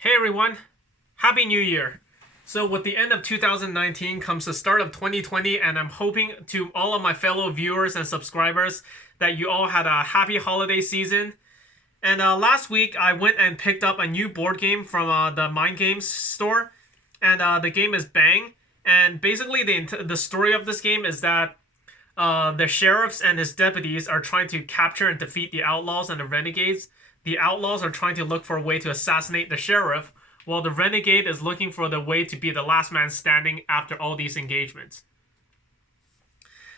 Hey everyone, Happy New Year! So with the end of 2019 comes the start of 2020, and I'm hoping to all of my fellow viewers and subscribers that you all had a happy holiday season. And last week I went and picked up a new board game from the Mind Games store, and the game is Bang. And basically the story of this game is that the sheriffs and his deputies are trying to capture and defeat the outlaws and the renegades. The outlaws are trying to look for a way to assassinate the sheriff, while the renegade is looking for the way to be the last man standing after all these engagements.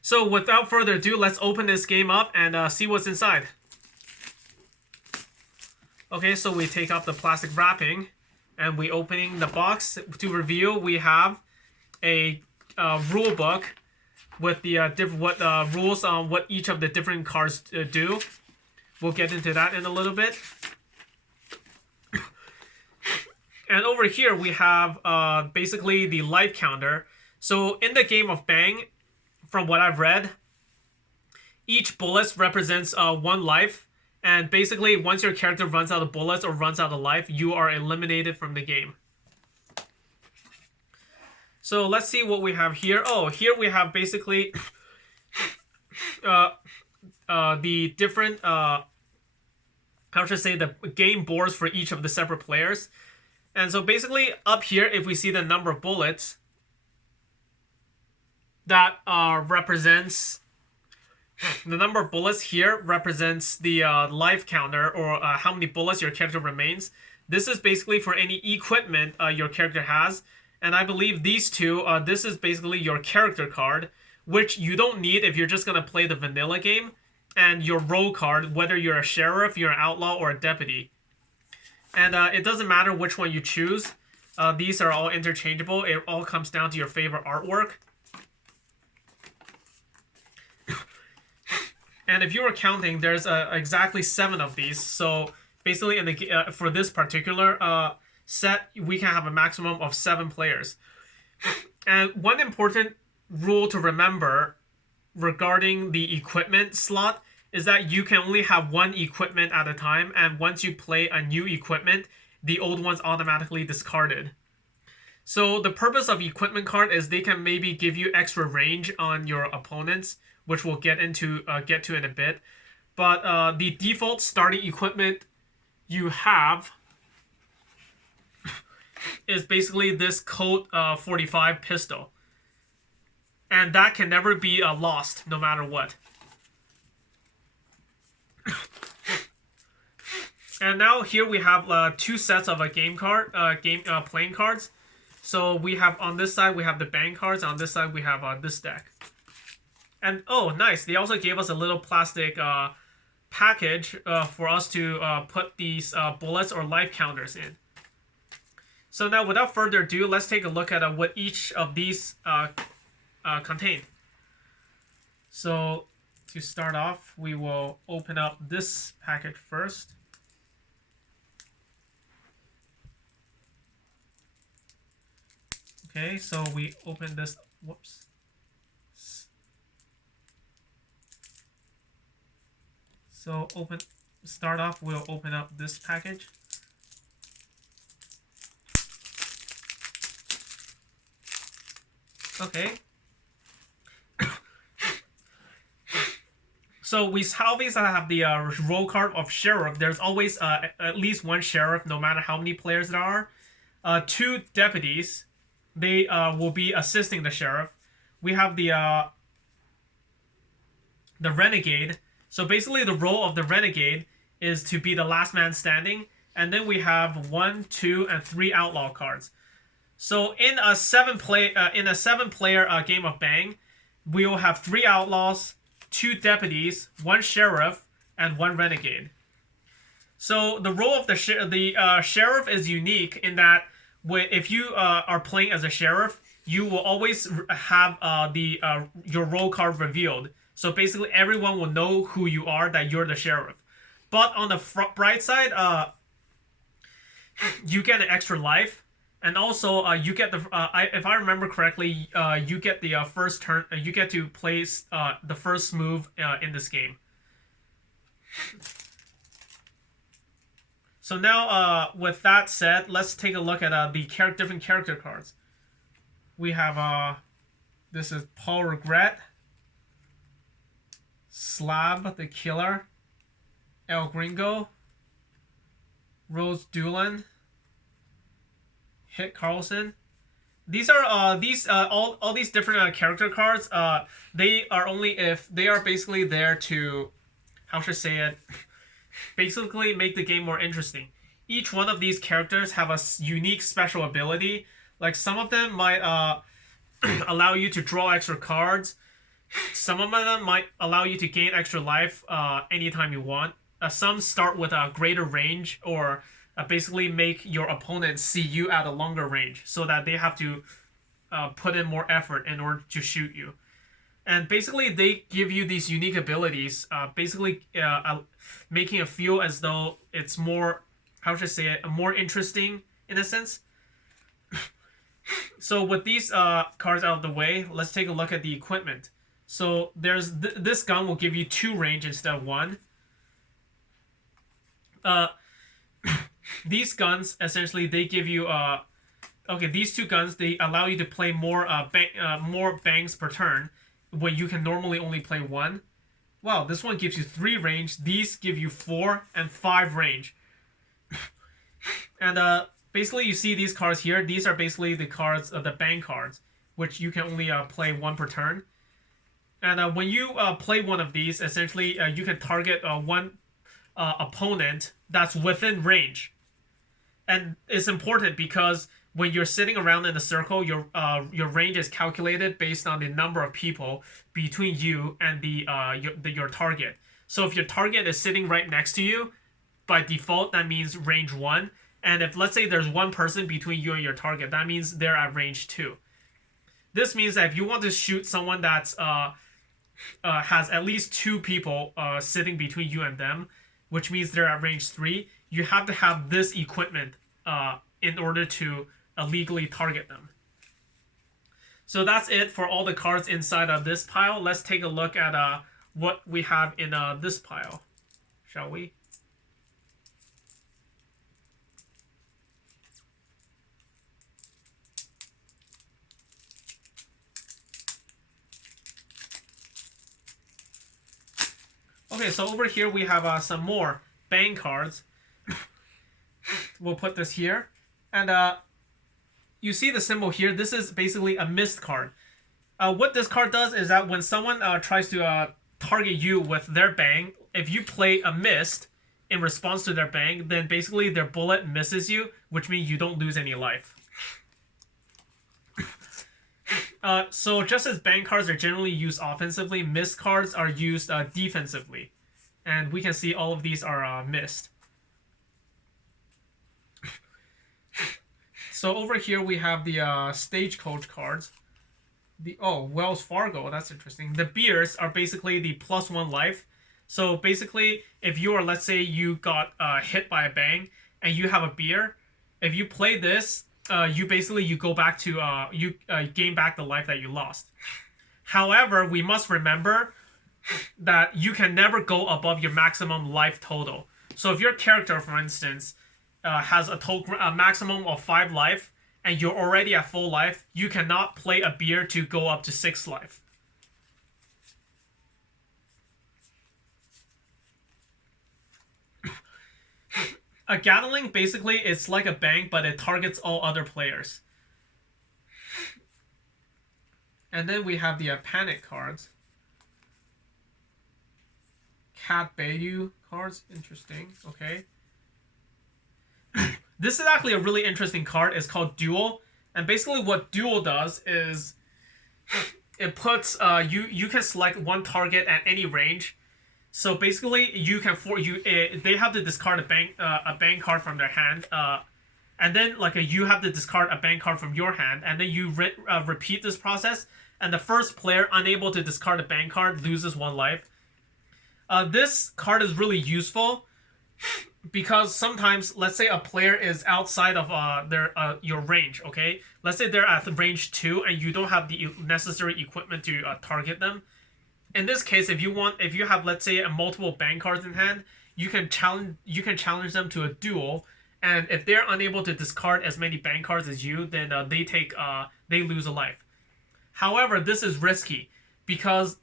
So without further ado, let's open this game up and see what's inside. Okay, so we take off the plastic wrapping, and we opening the box. To reveal, we have a rule book with the rules on what each of the different cards do. We'll get into that in a little bit. And over here we have basically the life counter. So in the game of Bang, from what I've read, each bullet represents one life. And basically, once your character runs out of bullets or runs out of life, you are eliminated from the game. So let's see what we have here. Oh, here we have basically the different, how should I say, the game boards for each of the separate players. And so basically up here, if we see the number of bullets, that represents, the number of bullets here represents the life counter, or how many bullets your character remains. This is basically for any equipment your character has. And I believe these two, this is basically your character card, which you don't need if you're just going to play the vanilla game. And your role card, whether you're a sheriff, you're an outlaw, or a deputy. And it doesn't matter which one you choose. These are all interchangeable. It all comes down to your favorite artwork. And if you were counting, there's exactly 7 of these. So basically, in the for this particular set, we can have a maximum of 7 players. And one important rule to remember regarding the equipment slot is that you can only have one equipment at a time, and once you play a new equipment, the old one's automatically discarded. So the purpose of equipment card is they can maybe give you extra range on your opponents, which we'll get to in a bit. But the default starting equipment you have is basically this Colt 45 pistol. And that can never be lost, no matter what. And now here we have 2 sets of a playing cards. So we have on this side we have the Bang cards. On this side we have this deck. And oh, nice! They also gave us a little plastic package for us to put these bullets or life counters in. So now, without further ado, let's take a look at what each of these contain. So to start off, we will open up this package first. Okay, so we open this. Whoops. So start off, we'll open up this package. Okay. So we always have the role card of sheriff. There's always at least one sheriff, no matter how many players there are. 2 deputies. They will be assisting the sheriff. We have the renegade. So basically, the role of the renegade is to be the last man standing. And then we have 1, 2, and 3 outlaw cards. So in a 7-player game of Bang, we will have 3 outlaws, 2 deputies, 1 sheriff, and 1 renegade. So the role of the sheriff is unique in that if you are playing as a sheriff, you will always have your role card revealed. So basically, everyone will know who you are, that you're the sheriff. But on the bright side, you get an extra life. And also, you get the if I remember correctly, you get the first turn. You get to place the first move in this game. So now, with that said, let's take a look at the different character cards. We have this is Paul Regret, Slab the Killer, El Gringo, Rose Duelan, Hit Carlson. These are all these different character cards. They are only if they are basically there to, how should I say it, basically make the game more interesting. Each one of these characters have a unique special ability. Like some of them might allow you to draw extra cards. Some of them might allow you to gain extra life anytime you want. Some start with a greater range, or basically make your opponent see you at a longer range, so that they have to put in more effort in order to shoot you. And basically, they give you these unique abilities, making it feel as though it's more, how should I say it, more interesting in a sense. So with these cards out of the way, let's take a look at the equipment. So there's this gun will give you 2 range instead of 1. These guns essentially they give you these 2 guns, they allow you to play more bangs per turn when you can normally only play 1. Wow, this one gives you 3 range. These give you 4 and 5 range. And basically you see these cards here. These are basically the cards, the bang cards, which you can only play 1 per turn. And when you play one of these, essentially you can target one opponent that's within range. And it's important because when you're sitting around in a circle, your range is calculated based on the number of people between you and your target. So if your target is sitting right next to you, by default that means range 1. And if, let's say, there's one person between you and your target, that means they're at range 2. This means that if you want to shoot someone that's has at least 2 people sitting between you and them, which means they're at range 3, you have to have this equipment in order to legally target them. So that's it for all the cards inside of this pile. Let's take a look at what we have in this pile, shall we? Okay, so over here we have some more bang cards. We'll put this here. And you see the symbol here. This is basically a mist card. What this card does is that when someone tries to target you with their bang, if you play a mist in response to their bang, then basically their bullet misses you, which means you don't lose any life. So just as bang cards are generally used offensively, mist cards are used defensively. And we can see all of these are mist. So over here we have the Stagecoach cards. Wells Fargo, that's interesting. The beers are basically the +1 life. So basically, if you are, let's say you got hit by a bang and you have a beer, if you play this, you go back to you gain back the life that you lost. However, we must remember that you can never go above your maximum life total. So if your character, for instance, has a maximum of 5 life and you're already at full life, you cannot play a beer to go up to 6 life. A Gatling, basically, it's like a bang, but it targets all other players. And then we have the Panic cards. Cat Bayou cards, interesting, okay. This is actually a really interesting card. It's called Duel. And basically what Duel does is it puts, you can select one target at any range. So basically, you can they have to discard a bang card from their hand, and then you have to discard a bang card from your hand, and then you repeat this process. And the first player unable to discard a bang card loses 1 life. This card is really useful because sometimes, let's say a player is outside of your range. Okay, let's say they're at range 2 and you don't have the necessary equipment to target them. In this case, if you have, let's say, multiple bang cards in hand, you can challenge them to a duel, and if they're unable to discard as many bang cards as you, then they lose a life. However, this is risky because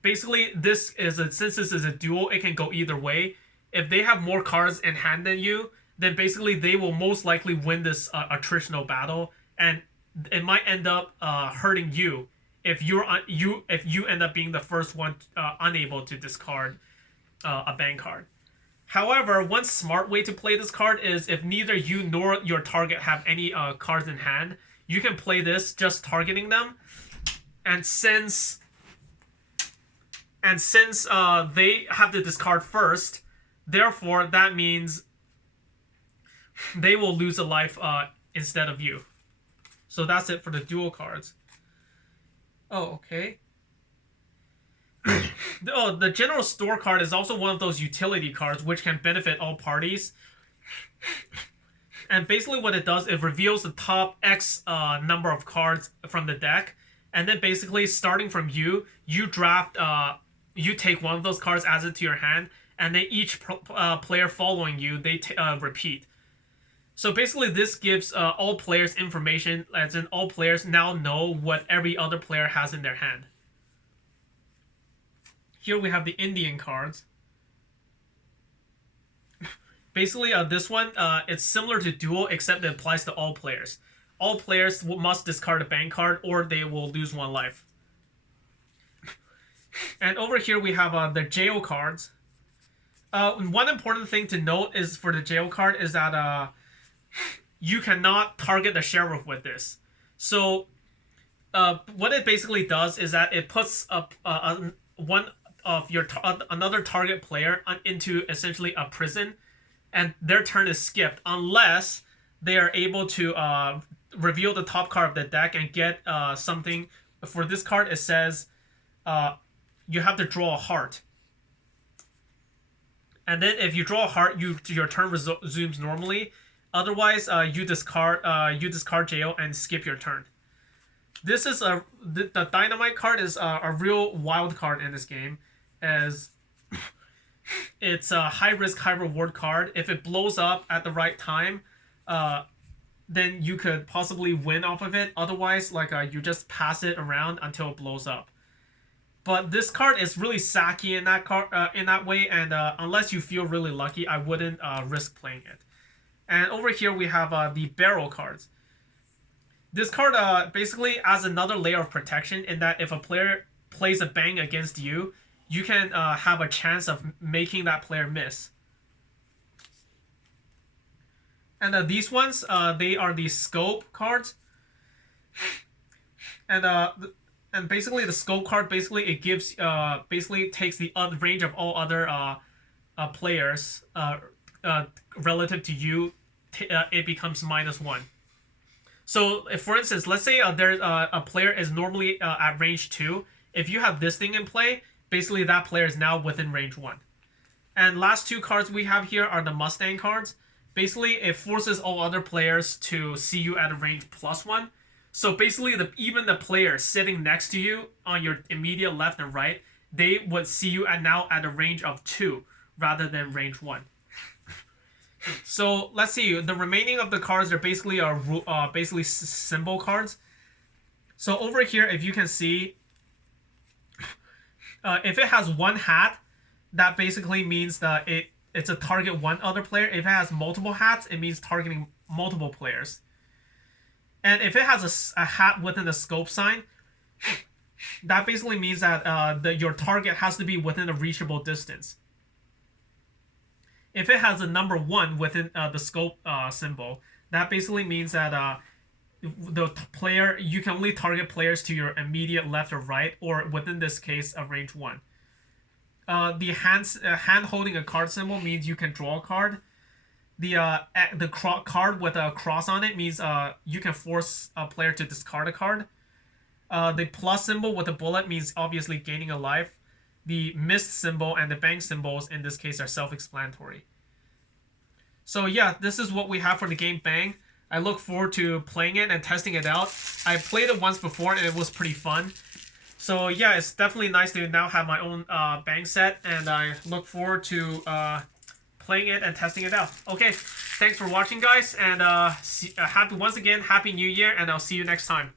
basically since this is a duel, it can go either way. If they have more cards in hand than you, then basically they will most likely win this attritional battle, and it might end up hurting you if you end up being the first one unable to discard a bang card. However, one smart way to play this card is if neither you nor your target have any cards in hand, you can play this just targeting them, and since they have to discard first, therefore that means they will lose a life instead of you. So that's it for the duel cards. Oh, okay. The general store card is also one of those utility cards which can benefit all parties. And basically what it does, it reveals the top X number of cards from the deck. And then basically starting from you draft, you take one of those cards, adds it to your hand, and then each player following you, they repeat. So basically this gives all players information, as in all players now know what every other player has in their hand. Here we have the Indian cards. Basically this one, it's similar to Duel except it applies to all players. All players must discard a bang card or they will lose one life. And over here we have the jail cards. One important thing to note is for the jail card is that you cannot target the sheriff with this. So what it basically does is that it puts up one of your another target player into essentially a prison, and their turn is skipped unless they are able to reveal the top card of the deck and get something. For this card, it says you have to draw a heart. And then if you draw a heart, your turn resumes normally. Otherwise, you discard jail and skip your turn. This is the dynamite card is a real wild card in this game, as it's a high risk, high reward card. If it blows up at the right time, then you could possibly win off of it. Otherwise, you just pass it around until it blows up. But this card is really sacky in that way, and unless you feel really lucky, I wouldn't risk playing it. And over here we have the barrel cards. This card basically adds another layer of protection in that if a player plays a bang against you, you can have a chance of making that player miss. And these ones, they are the scope cards. And basically the scope card, basically it gives, basically takes the range of all other players relative to you. It becomes -1. So if, for instance, let's say there's a player is normally at range 2. If you have this thing in play, basically that player is now within range 1. And last two cards we have here are the Mustang cards. Basically, it forces all other players to see you at a range +1. So basically, even the player sitting next to you on your immediate left and right, they would see you now at a range of 2 rather than range 1. So let's see. The remaining of the cards are basically symbol cards. So over here, if you can see, if it has one hat, that basically means that it's a target one other player. If it has multiple hats, it means targeting multiple players. And if it has a hat within the scope sign, that basically means that your target has to be within a reachable distance. If it has a number 1 within the scope symbol, that basically means that you can only target players to your immediate left or right, or within this case, a range 1. The hand holding a card symbol means you can draw a card. The card with a cross on it means you can force a player to discard a card. The plus symbol with a bullet means obviously gaining a life. The mist symbol and the bang symbols in this case are self-explanatory. So yeah, this is what we have for the game Bang. I look forward to playing it and testing it out. I played it once before and it was pretty fun. So yeah, it's definitely nice to now have my own Bang set, and I look forward to playing it and testing it out. Okay, thanks for watching, guys, and once again, Happy New Year, and I'll see you next time.